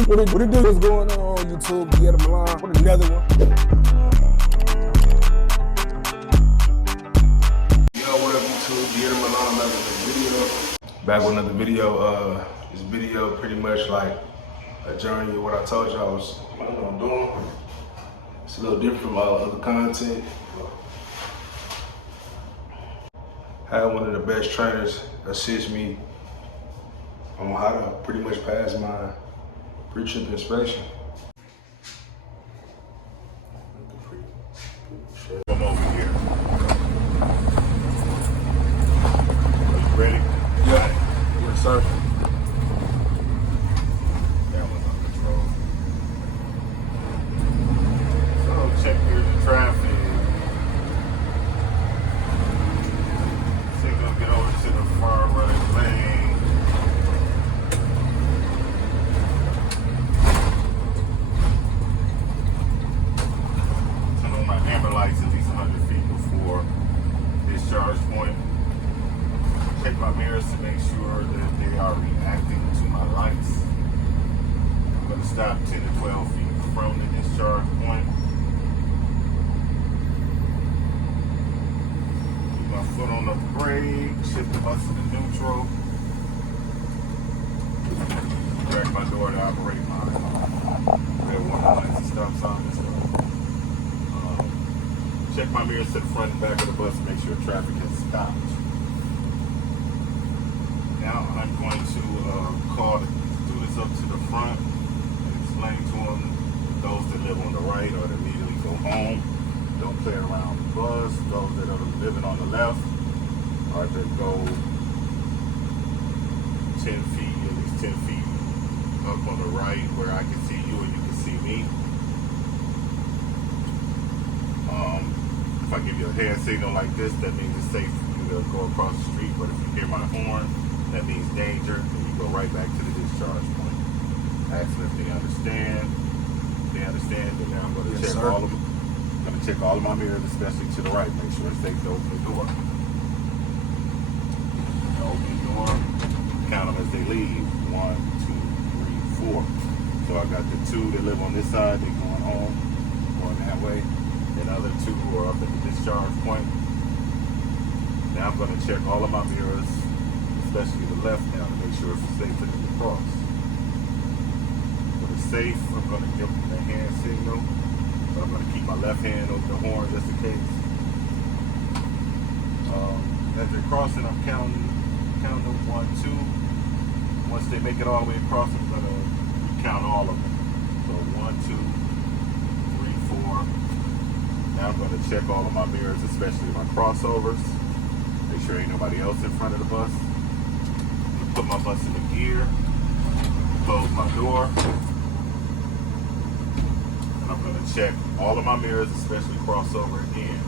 good? What it do? What's going on YouTube? Get them along with another one. Yo, what up YouTube? Get them along, another video. Back with another video. This video pretty much like a journey of what I told y'all was what I'm doing. It's a little different from all other content. I had one of the best trainers assist me on how to pretty much pass my pre-trip inspection. Come over here. Are you ready? Got it. Yes, sir. That one's on control. So check here the traffic. Signal get over to the far right lane. Turn on my amber lights at least 100 feet before discharge point. Check my mirrors to make sure that they are reacting to my lights. I'm going to stop 10 to 12 feet from the discharge point. Keep my foot on the brake, shift the bus to the neutral. Drag my door to operate my red warning lights and stop signs. Check my mirrors to the front and back of the bus to make sure traffic has stopped. Now I'm going to call the students up to the front and explain to them, those that live on the right or that immediately go home, don't play around the bus. Those that are living on the left are to go 10 feet, at least 10 feet up on the right where I can see you and you can see me. If I give you a hand signal like this, that means it's safe for you to go across the street. But if you hear my horn, that means danger, and you go right back to the discharge point. Ask them if they understand. If they understand, then now I'm going to check all of them. I'm going to check all of my mirrors, especially to the right. Make sure it's safe to open the door. Open the door. Count them as they leave. 1, 2, 3, 4. So I got the 2 that live on this side. They're going home, going that way. And the other 2 are up at the discharge point. Now I'm going to check all of my mirrors, especially the left now, to make sure it's safe for them to cross. For the safe, I'm going to give them the hand signal. But I'm going to keep my left hand over the horn just in case. As they're crossing, I'm counting them 1, 2. Once they make it all the way across, I'm going to count all of them. So 1, 2, 3, 4. Now I'm going to check all of my mirrors, especially my crossovers. Make sure ain't nobody else in front of the bus. Put my bus in the gear. Close my door. And I'm going to check all of my mirrors, especially crossover again.